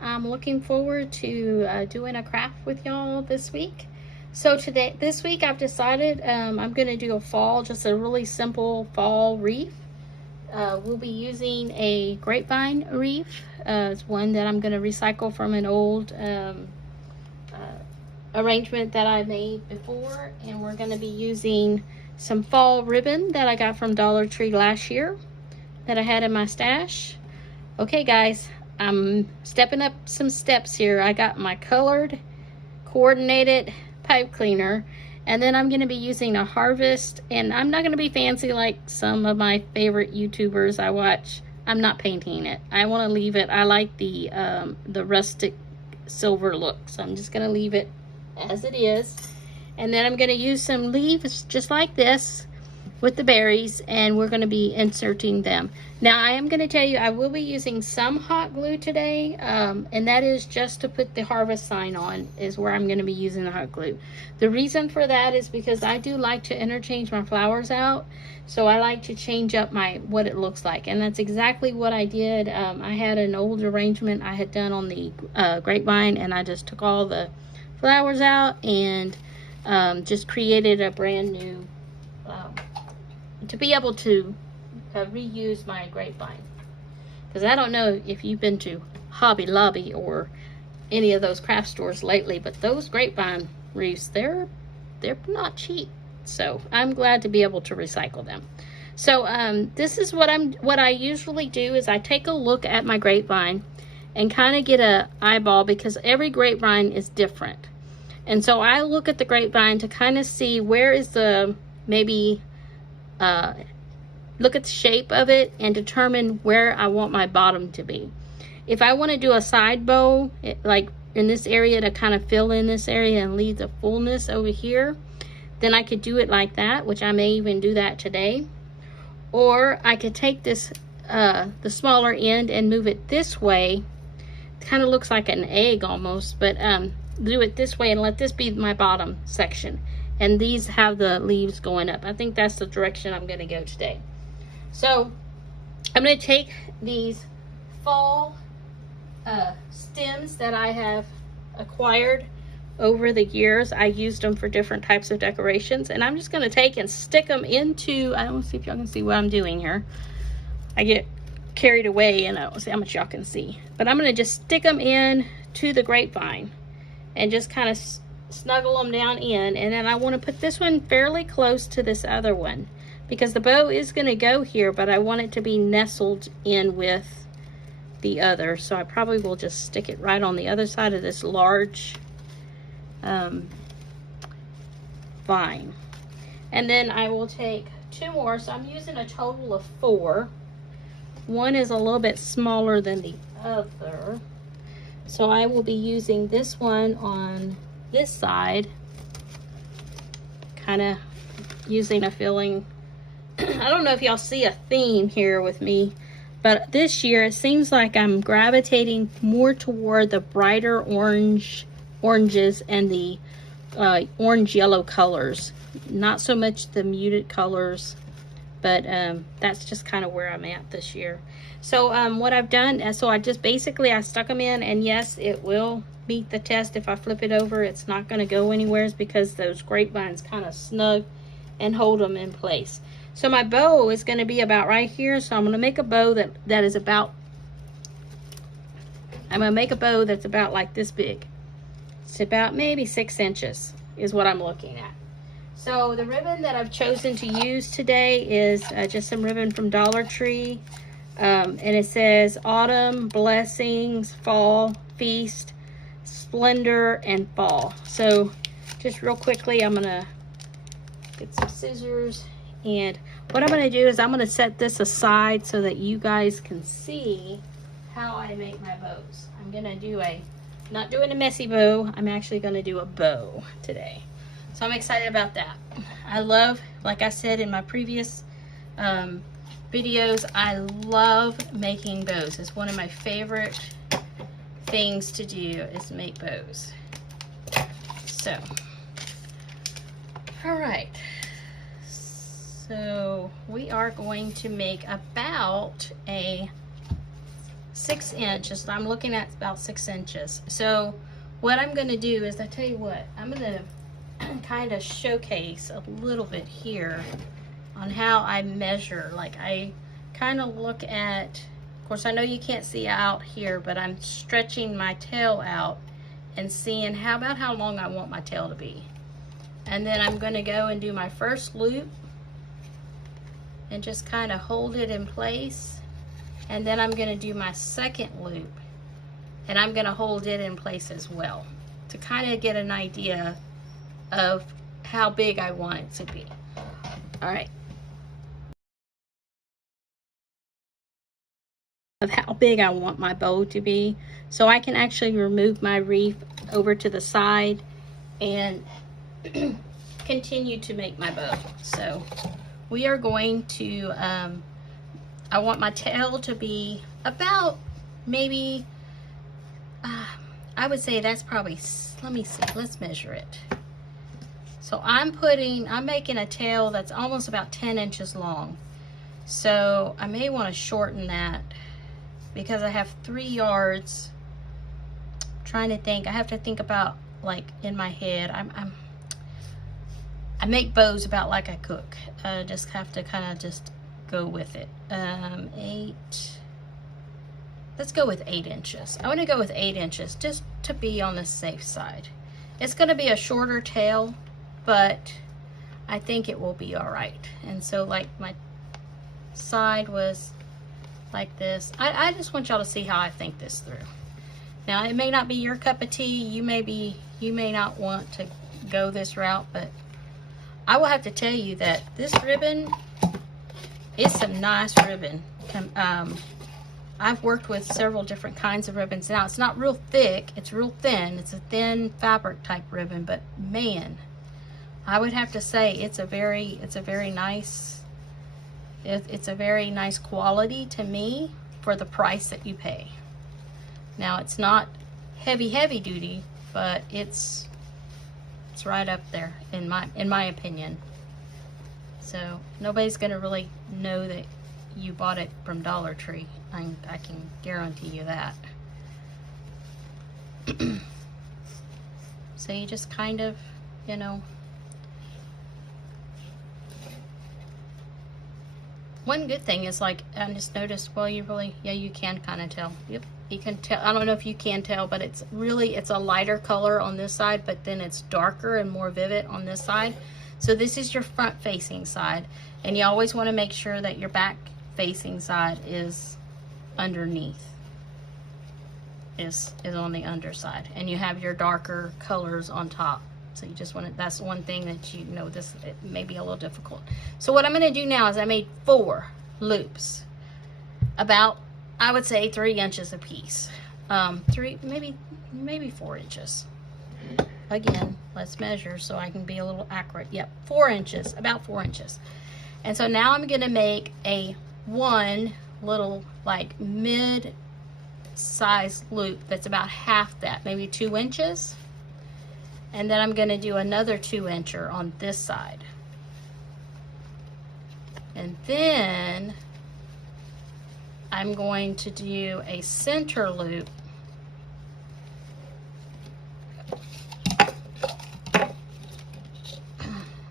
I'm looking forward to doing a craft with y'all this week. So this week I've decided I'm going to do a fall, just a really simple fall wreath. We'll be using a grapevine wreath. It's one that I'm going to recycle from an old arrangement that I made before. And we're going to be using some fall ribbon that I got from Dollar Tree last year that I had in my stash. Okay guys, I'm stepping up some steps here. I got my colored coordinated pipe cleaner, and then I'm going to be using a harvest, and I'm not going to be fancy like some of my favorite YouTubers I watch. I'm not painting it. I want to leave it. I like the rustic silver look, so I'm just going to leave it as it is. And then I'm going to use some leaves just like this with the berries, and we're going to be inserting them. Now I am going to tell you I will be using some hot glue today, and that is just to put the harvest sign on is where I'm going to be using the hot glue. The reason for that is because I do like to interchange my flowers out, so I like to change up what it looks like, and that's exactly what I did. I had an old arrangement I had done on the grapevine, and I just took all the flowers out and just created a brand new to be able to reuse my grapevine. Because I don't know if you've been to Hobby Lobby or any of those craft stores lately, but those grapevine wreaths, they're not cheap. So I'm glad to be able to recycle them. So this is what I usually do is I take a look at my grapevine and kind of get a eyeball, because every grapevine is different. And so I look at the grapevine to kind of see where is the maybe look at the shape of it and determine where I want my bottom to be. If I want to do a side bow, like in this area, to kind of fill in this area and leave the fullness over here, then I could do it like that, which I may even do that today. Or I could take this, the smaller end, and move it this way. It kind of looks like an egg almost, but do it this way and let this be my bottom section. And these have the leaves going up. I think that's the direction I'm going to go today. So I'm going to take these fall stems that I have acquired over the years. I used them for different types of decorations, and I'm just going to take and stick them into, I don't see if y'all can see what I'm doing here. I get carried away and I don't see how much y'all can see, but I'm going to just stick them in to the grapevine and just kind of snuggle them down in. And then I want to put this one fairly close to this other one, because the bow is going to go here, but I want it to be nestled in with the other. So I probably will just stick it right on the other side of this large vine. And then I will take two more. So I'm using a total of 4. One is a little bit smaller than the other, so I will be using this one on this side, kind of using a filling. I don't know if y'all see a theme here with me, but this year it seems like I'm gravitating more toward the brighter oranges and the orange yellow colors, not so much the muted colors, but that's just kind of where I'm at this year. So what I've done, so I stuck them in, and yes, it will meet the test. If I flip it over, it's not going to go anywhere, because those grapevines kind of snug and hold them in place. So my bow is going to be about right here, so I'm going to make a bow that is about, I'm going to make a bow that's about like this big. It's about maybe 6 inches is what I'm looking at. So the ribbon that I've chosen to use today is just some ribbon from Dollar Tree, and it says Autumn, Blessings, Fall, Feast, Splendor, and Fall. So just real quickly, I'm gonna get some scissors, and what I'm gonna do is I'm gonna set this aside so that you guys can see how I make my bows. I'm gonna do not doing a messy bow, I'm actually gonna do a bow today. So I'm excited about that. I love, like I said in my previous videos, I love making bows. It's one of my favorite things to do is make bows. So, all right. So we are going to make about a 6 inches. I'm looking at about 6 inches. So what I'm going to do is, I tell you what, I'm going to kind of showcase a little bit here on how I measure. Like, I kind of look at, of course I know you can't see out here, but I'm stretching my tail out and seeing how long I want my tail to be. And then I'm going to go and do my first loop and just kind of hold it in place. And then I'm going to do my second loop and I'm going to hold it in place as well to kind of get an idea of how big I want it to be. All right. Of how big I want my bow to be, so I can actually remove my wreath over to the side and continue to make my bow. So we are going to I want my tail to be about maybe I would say that's probably, let me see, let's measure it. So I'm making a tail that's almost about 10 inches long. So I may want to shorten that because I have 3 yards. I'm trying to think. I have to think about, like, in my head. I make bows about like I cook. Just have to kind of just go with it. 8. Let's go with 8 inches. I want to go with 8 inches just to be on the safe side. It's going to be a shorter tail, but I think it will be all right. And so, like, my side was like this. I just want y'all to see how I think this through. Now, it may not be your cup of tea. You may not want to go this route, but I will have to tell you that this ribbon is some nice ribbon. I've worked with several different kinds of ribbons. Now, it's not real thick, it's real thin. It's a thin fabric type ribbon, but man, I would have to say it's a very nice, it's a very nice quality to me for the price that you pay. Now, it's not heavy duty, but it's right up there in my opinion. So nobody's gonna really know that you bought it from Dollar Tree. I can guarantee you that. So you just kind of, you know, one good thing is, like, I just noticed, well, you can kind of tell. Yep, you can tell. I don't know if you can tell, but it's a lighter color on this side, but then it's darker and more vivid on this side. So this is your front facing side, and you always want to make sure that your back facing side is underneath, is on the underside, and you have your darker colors on top. So you just want to, that's one thing that you know, this, it may be a little difficult. So what I'm going to do now is I made 4 loops, about, I would say, 3 inches a piece. 3, maybe 4 inches. Again, let's measure so I can be a little accurate. Yep, 4 inches, about 4 inches. And so now I'm going to make one little, like, mid-sized loop that's about half that, maybe 2 inches. And then I'm going to do another 2-incher on this side. And then I'm going to do a center loop.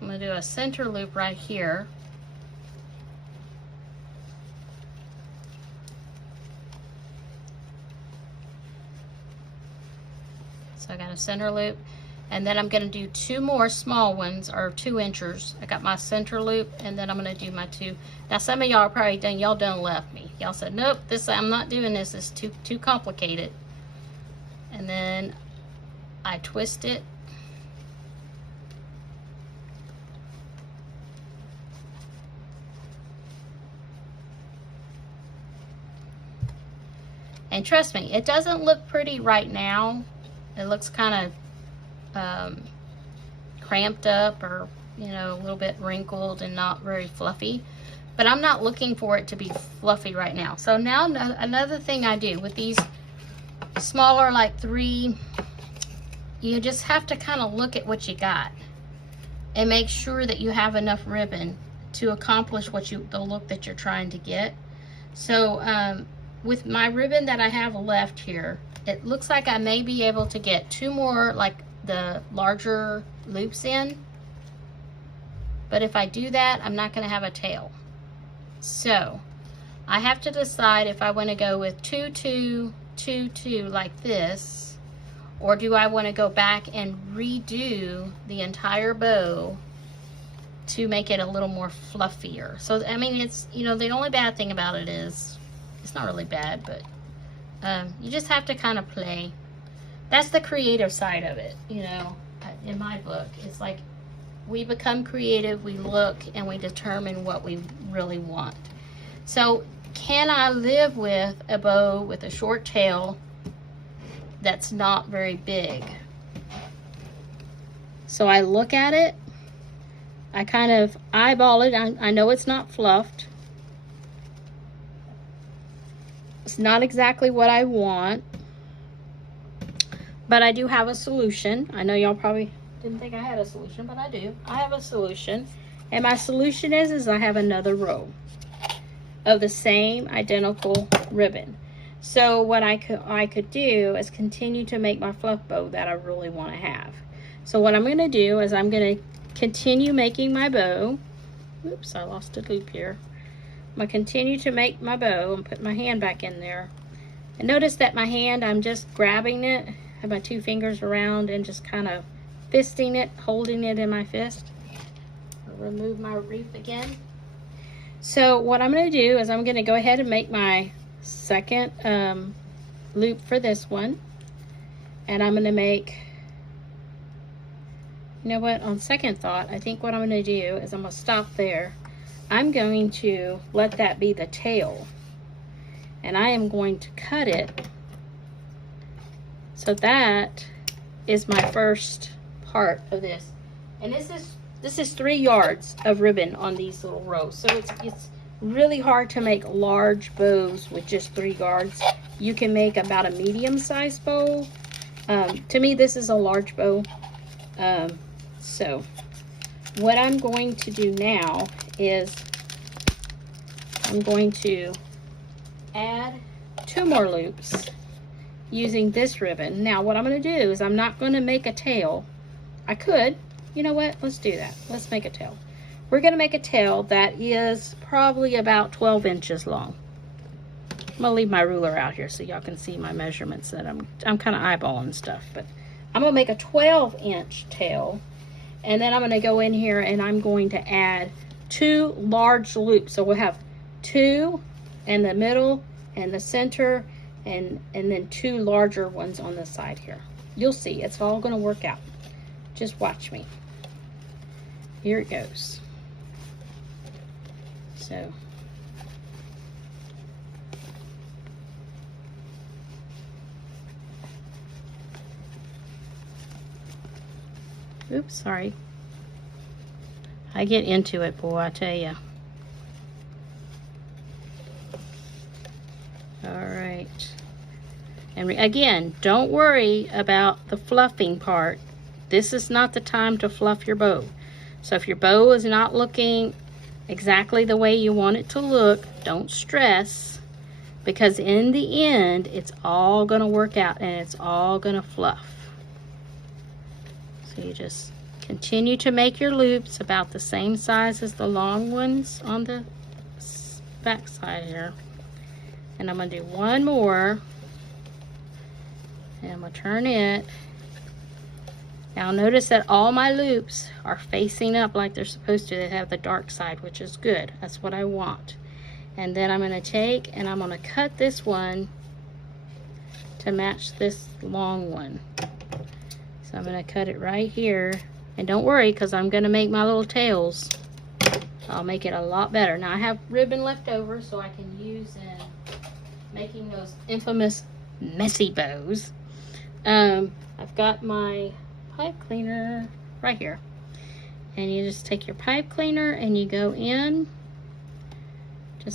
I'm going to do a center loop right here. So I got a center loop. And then I'm going to do 2 more small ones, or 2-inchers. I got my center loop, and then I'm going to do my 2. Now, some of y'all are probably done. Y'all done left me. Y'all said, nope, I'm not doing this. It's too complicated. And then I twist it. And trust me, it doesn't look pretty right now. It looks kind of cramped up, or, you know, a little bit wrinkled and not very fluffy, but I'm not looking for it to be fluffy right now. So now another thing I do with these smaller, like 3, you just have to kind of look at what you got and make sure that you have enough ribbon to accomplish the look that you're trying to get. So with my ribbon that I have left here, it looks like I may be able to get 2 more, like the larger loops in. But if I do that, I'm not going to have a tail. So I have to decide if I want to go with 2, 2, 2, 2 like this, or do I want to go back and redo the entire bow to make it a little more fluffier. So I mean, it's, you know, the only bad thing about it is it's not really bad, but you just have to kind of play. That's the creative side of it, you know. In my book, it's like we become creative, we look, and we determine what we really want. So can I live with a bow with a short tail that's not very big? So I look at it, I kind of eyeball it. I know it's not fluffed. It's not exactly what I want, but I do have a solution. I know y'all probably didn't think I had a solution, but I do. I have a solution, and my solution is I have another row of the same identical ribbon. So what I could do is continue to make my fluff bow that I really want to have. So what I'm going to do is I'm going to continue making my bow. Oops, I lost a loop here. I'm going to continue to make my bow and put my hand back in there. And notice that my hand, I'm just grabbing it, have my 2 fingers around and just kind of fisting it, holding it in my fist. I'll remove my wreath again. So what I'm going to do is I'm going to go ahead and make my second loop for this one. And I'm going to make, you know what, on second thought, I think what I'm going to do is I'm going to stop there. I'm going to let that be the tail. And I am going to cut it. So that is my first part of this. And this is 3 yards of ribbon on these little rows. So it's really hard to make large bows with just 3 yards. You can make about a medium-sized bow. To me, this is a large bow. So what I'm going to do now is I'm going to add 2 more loops using this ribbon. Now what I'm going to do is I'm not going to make a tail. I could, you know what, let's do that. Let's make a tail. We're going to make a tail that is probably about 12 inches long. I'm going to leave my ruler out here so y'all can see my measurements that I'm kind of eyeballing stuff, but I'm going to make a 12-inch tail, and then I'm going to go in here and I'm going to add 2 large loops. So we'll have 2 in the middle and the center, and then 2 larger ones on the side here. You'll see, it's all going to work out. Just watch me. Here it goes. So oops, sorry. I get into it, boy, I tell you. All right. And again, don't worry about the fluffing part. This is not the time to fluff your bow. So if your bow is not looking exactly the way you want it to look, don't stress, because in the end, it's all going to work out and it's all going to fluff. So you just continue to make your loops about the same size as the long ones on the back side here. And I'm going to do 1 more. And I'm going to turn it. Now notice that all my loops are facing up like they're supposed to. They have the dark side, which is good. That's what I want. And then I'm going to take and I'm going to cut this one to match this long one. So I'm going to cut it right here. And don't worry, because I'm going to make my little tails. I'll make it a lot better. Now I have ribbon left over, so I can use in making those infamous messy bows. I've got my pipe cleaner right here. And you just take your pipe cleaner and you go in.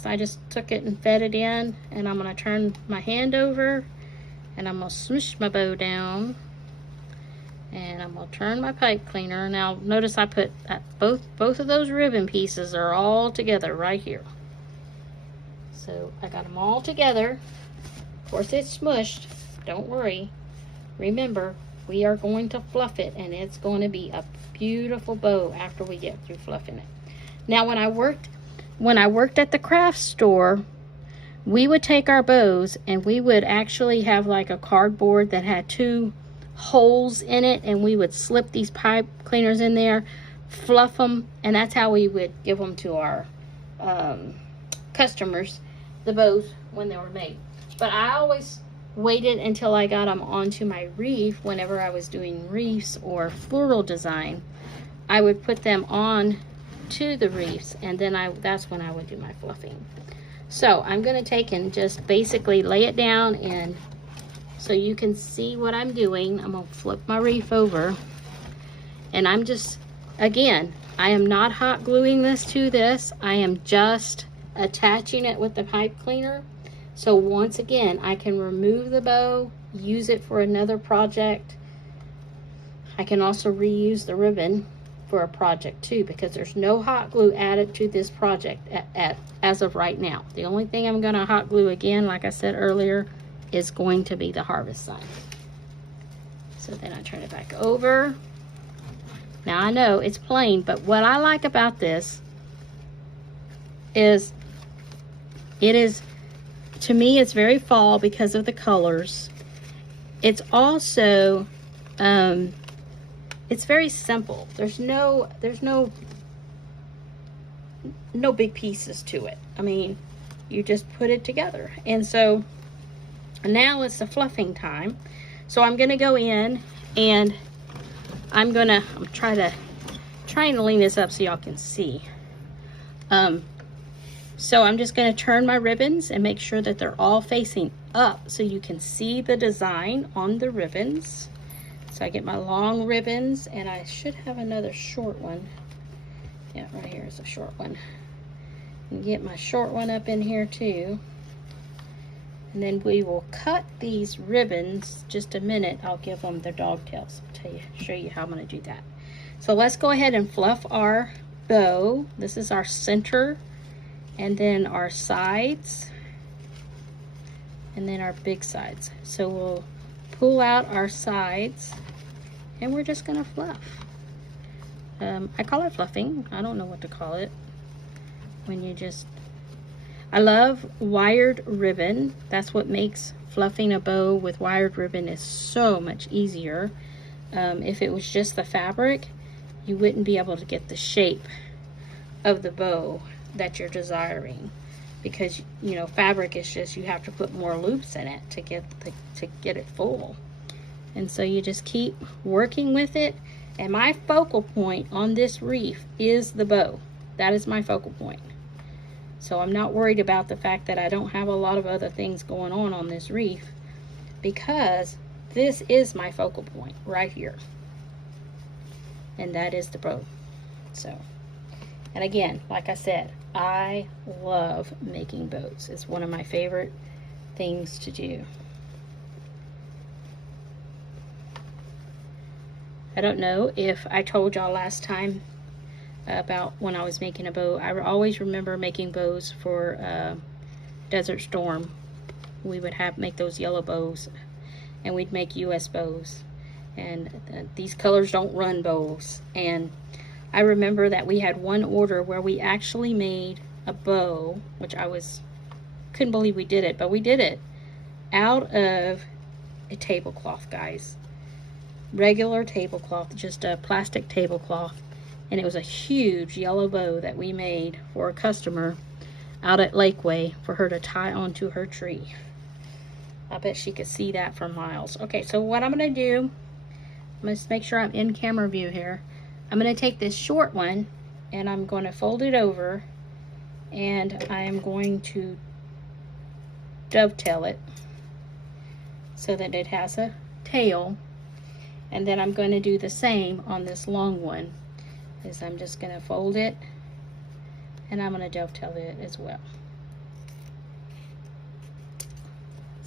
I just took it and fed it in. And I'm going to turn my hand over. And I'm going to smush my bow down. And I'm going to turn my pipe cleaner. Now notice I put both of those ribbon pieces are all together right here. So I got them all together. Of course it's smushed, don't worry. Remember, we are going to fluff it, and it's going to be a beautiful bow after we get through fluffing it. Now when I worked at the craft store, we would take our bows and we would actually have like a cardboard that had 2 holes in it, and we would slip these pipe cleaners in there, fluff them, and that's how we would give them to our customers, the bows, when they were made. But I always waited until I got them onto my wreath. Whenever I was doing wreaths or floral design, I would put them on to the wreaths, and then that's when I would do my fluffing. So I'm going to take and just basically lay it down, and so you can see what I'm doing. I'm going to flip my wreath over, and I'm just, again, I am not hot gluing this to this. I am just attaching it with the pipe cleaner. So once again, I can remove the bow, use it for another project. I can also reuse the ribbon for a project too, because there's no hot glue added to this project as of right now. The only thing I'm going to hot glue again, like I said earlier, is going to be the harvest sign. So then I turn it back over. Now I know it's plain, but what I like about this is to me, it's very fall because of the colors. It's also, it's very simple. There's no big pieces to it. I mean, you just put it together. And so now it's the fluffing time. So I'm gonna go in and I'm trying to lean this up so y'all can see. So I'm just going to turn my ribbons and make sure that they're all facing up so you can see the design on the ribbons. So I get my long ribbons, and I should have another short one. Yeah, right here is a short one. And get my short one up in here too. And then we will cut these ribbons. Just a minute, I'll give them their dogtails. Show you how I'm going to do that. So let's go ahead and fluff our bow. This is our center, and then our sides, and then our big sides. So we'll pull out our sides, and we're just gonna fluff. I call it fluffing. I don't know what to call it. When you just, I love wired ribbon. That's what makes fluffing a bow with wired ribbon is so much easier. If it was just the fabric, you wouldn't be able to get the shape of the bow that you're desiring, because you know, fabric is just, you have to put more loops in it to get it full. And so you just keep working with it, and my focal point on this wreath is the bow. That is my focal point. So I'm not worried about the fact that I don't have a lot of other things going on this wreath, because this is my focal point right here, and that is the bow. So, and again, like I said, I love making bows. It's one of my favorite things to do. I don't know if I told y'all last time about when I was making a bow. I always remember making bows for Desert Storm. We would make those yellow bows, and we'd make US bows. And these colors don't run bows. And I remember that we had one order where we actually made a bow, which couldn't believe we did it, but we did it out of a tablecloth, guys. Regular tablecloth, just a plastic tablecloth. And it was a huge yellow bow that we made for a customer out at Lakeway for her to tie onto her tree. I bet she could see that for miles. Okay, so what I'm gonna do, I'm gonna just make sure I'm in camera view here. I'm going to take this short one, and I'm going to fold it over, and I am going to dovetail it so that it has a tail. And then I'm going to do the same on this long one. I'm just going to fold it, and I'm going to dovetail it as well.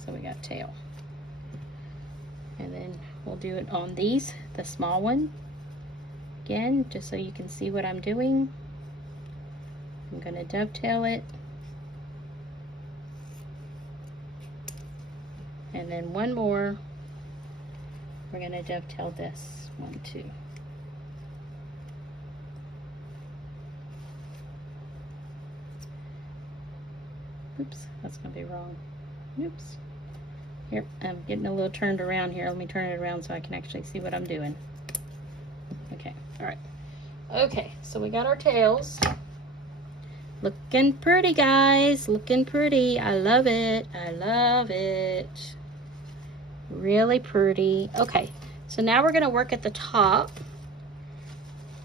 So we got tail. And then we'll do it on these, the small one. Again, just so you can see what I'm doing. I'm going to dovetail it, and then we'll do it on these, the small one. Again, just so you can see what I'm doing. I'm going to dovetail it, and then we'll do it on these, the small one. Again, just so you can see what I'm doing. I'm going to dovetail it, and then we'll do it on these, the small one. Again, just so you can see what I'm doing. And then one more. We're gonna dovetail this 1, 2. Oops, that's gonna be wrong. Oops. Here, I'm getting a little turned around here. Let me turn it around so I can actually see what I'm doing. Okay, all right. Okay, so we got our tails. Looking pretty, guys. Looking pretty. I love it. I love it. Really pretty. Okay, so now we're gonna work at the top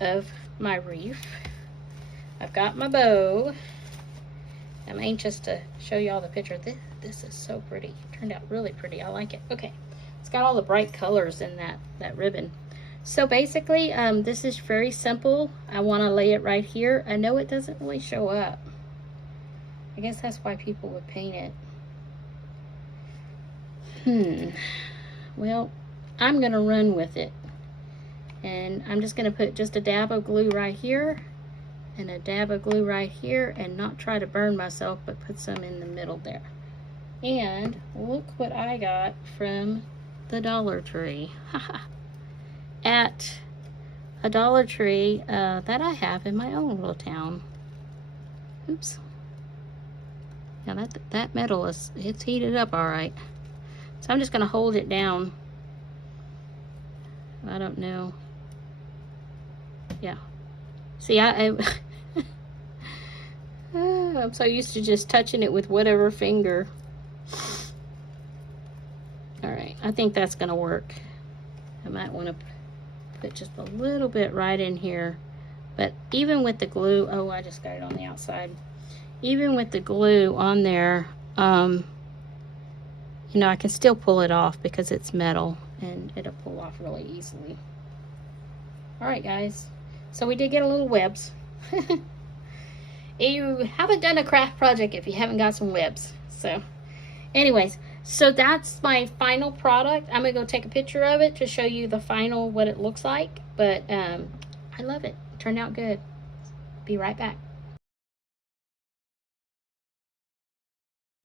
of my wreath. I've got my bow. I'm anxious to show you all the picture. This is so pretty. It turned out really pretty. I like it. Okay, it's got all the bright colors in that ribbon. So basically, this is very simple. I want to lay it right here. I know it doesn't really show up. I guess that's why people would paint it. Well, I'm gonna run with it, and I'm just gonna put just a dab of glue right here and a dab of glue right here, and not try to burn myself, but put some in the middle there. And look what I got from the Dollar Tree. At a Dollar Tree that I have in my own little town. Oops. Now that metal it's heated up all right. So I'm just gonna hold it down. I don't know. Yeah. See, I'm so used to just touching it with whatever finger. All right, I think that's gonna work. I might want to put just a little bit right in here, but even with the glue, oh, I just got it on the outside. Even with the glue on there, you know, I can still pull it off because it's metal, and it'll pull off really easily. All right, guys, so we did get a little webs. You haven't done a craft project if you haven't got some webs. So anyways, so that's my final product. I'm gonna go take a picture of it to show you the final, what it looks like. But I love it. It turned out good. Be right back.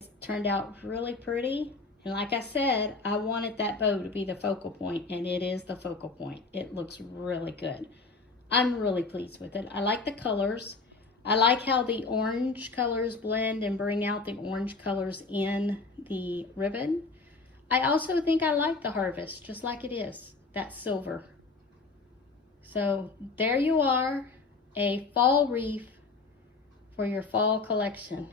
It turned out really pretty. And like I said, I wanted that bow to be the focal point, and it is the focal point. It looks really good. I'm really pleased with it. I like the colors. I like how the orange colors blend and bring out the orange colors in the ribbon. I also think I like the harvest, just like it is, that silver. So there you are, a fall wreath for your fall collection.